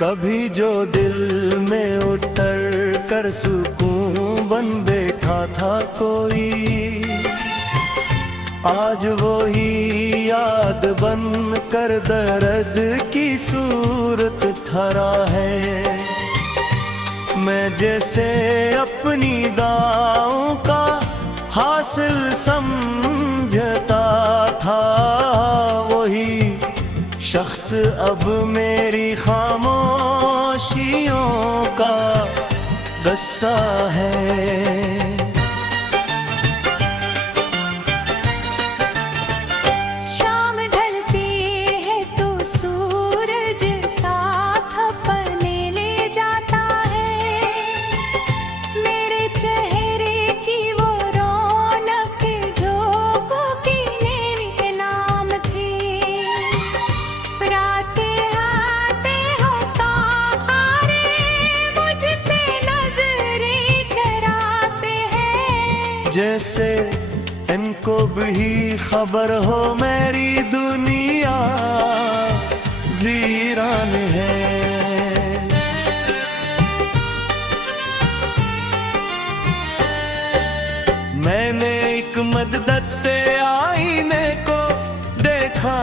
कभी जो दिल में उतर कर सुकून बन बैठा था कोई, आज वो ही याद बन कर दर्द की सूरत ठहरा है। मैं जैसे अपनी दांव का हासिल समझता था, वही शख्स अब मेरी खामोशियों का गस्सा है। शाम ढलती है तो सूरज साथ अपने ले जाता है, मेरे चेहरे की वो रौनक जो कोकिले के नाम थी। रातें आते हो तारे मुझसे नजरें चराते हैं, जैसे इनको भी खबर हो मेरी दुनिया वीरान है। मैंने एक मदद से आईने को देखा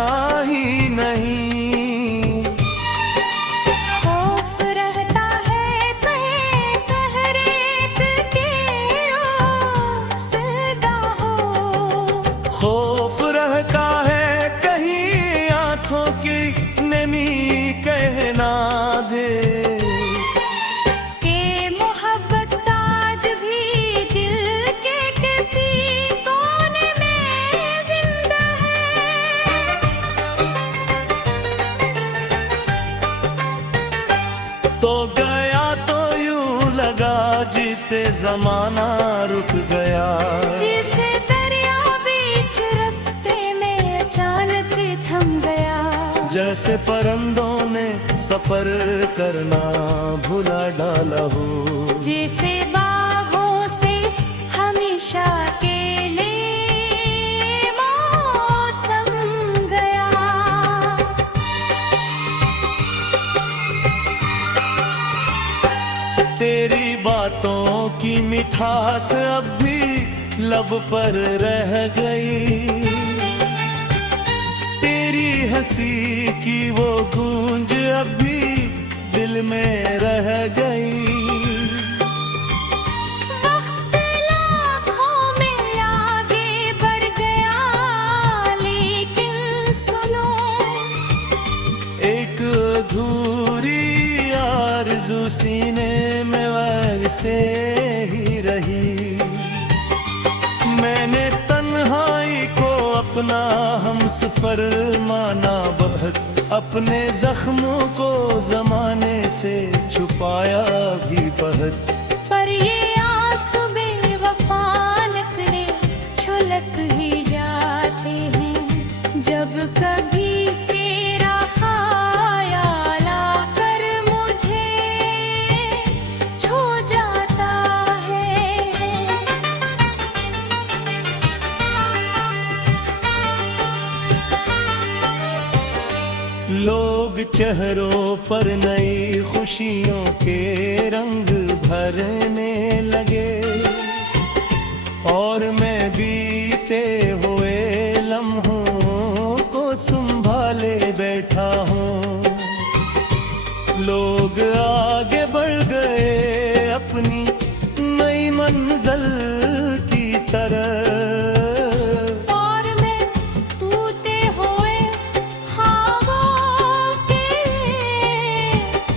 ही नहीं, खौफ रहता है कहीं तहरीक के ओ सदा हो। खौफ रहता है कहीं आंखों की नमी कहना दे, के मोहब्बत आज भी दिल के किसी कोने में जिंदा है। तो गया तो यूं लगा जिसे जमाना रुक गया, जिसे दरिया बीच रास्ते में अचानक थम गया, जैसे परिंदों ने सफर करना भुला डाला हो, जैसे बागों से हमेशा के लिए मौसम गया। तेरी बातों की मिठास अब भी लब पर रह गई, तेरी हंसी की वो गूंज अब भी दिल में रह गई। वक्त लाखों में आगे बढ़ गया, लेकिन सुनो एक अधूरी आरज़ू सीने में वैसे ही रही। मैंने तन्हाई को अपना हमसफर माना बहुत, अपने जख्मों को जमाने से छुपाया भी बहुत। पर ये आंसू बेवफा नखरे छलक ही जाते हैं, जब कभी तेरा ख्याल आकर मुझे छू जाता है। लोग चेहरों पर नई खुशियों के रंग भरने लगे, और मैं बीते हुए लम्हों को संभाले बैठा हूँ। लोग आगे बढ़ गए अपनी नई मंजिल की तरफ, और मैं टूटे हुए ख्वाबों के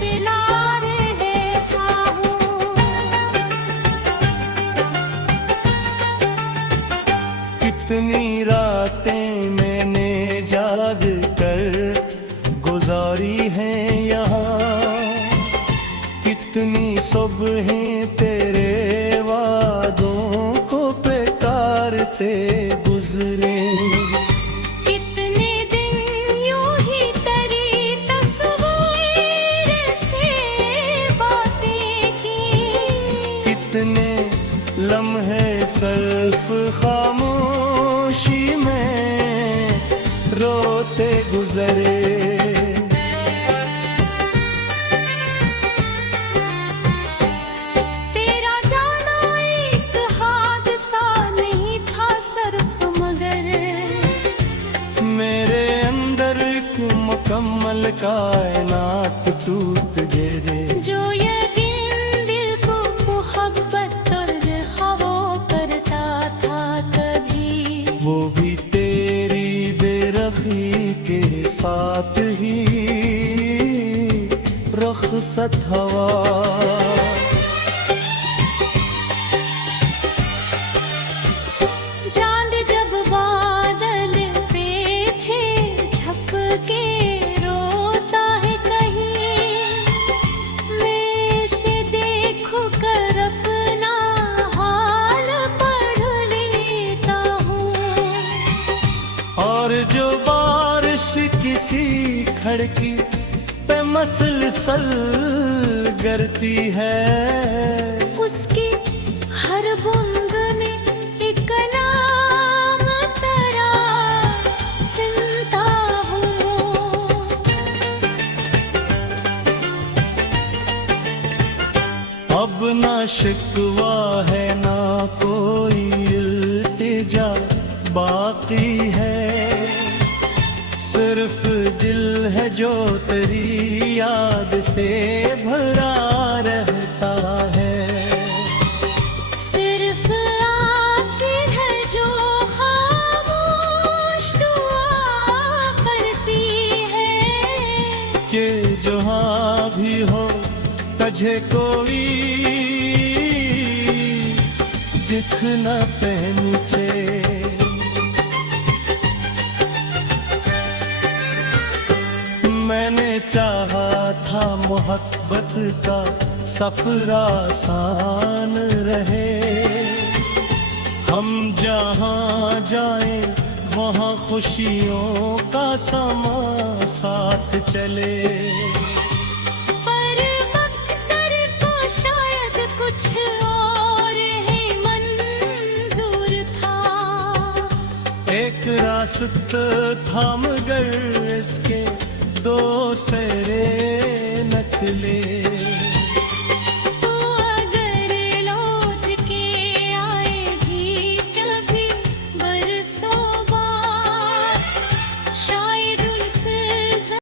पिला रहता हूँ। कितनी रातें मैंने जाग कर गुजारी हैं यहाँ, कितनी सुबहें तेरे वादों को बेकारते गुजरे। कितने दिन यूं ही तेरी तस्वीर से बातें की, कितने लम्हे सर्फ खामोशी में रोते गुजरे। कायनात टूट गिरे। जो यकीन दिल को मोहब्बत और हवा करता था कभी, वो भी तेरी बेरखी के साथ ही रुखसत हवा। चांद जब बादल पे छे झपके रोता है कहीं, मैं से देखो कर अपना हाल पढ़ लेता हूँ। और जो बारिश किसी खिड़की पे मसलसल गिरती है, उसकी हर बूंद ने एक नाम तेरा सुनता हूँ। अब ना शिकवा है ना कोई इल्तिजा बाकी है, सिर्फ दिल है जो तेरी याद से भरा रहता है। सिर्फ आंखें हैं जो खामोश दुआ करती है, कि जहाँ भी हो तुझे कोई दिख न पहचे। मैंने चाहा था मोहब्बत का सफर आसान रहे, हम जहाँ जाएं वहाँ खुशियों का समा साथ चले। पर मकदर को शायद कुछ और ही मंजूर था। एक रास्ता था मगर इसके दो से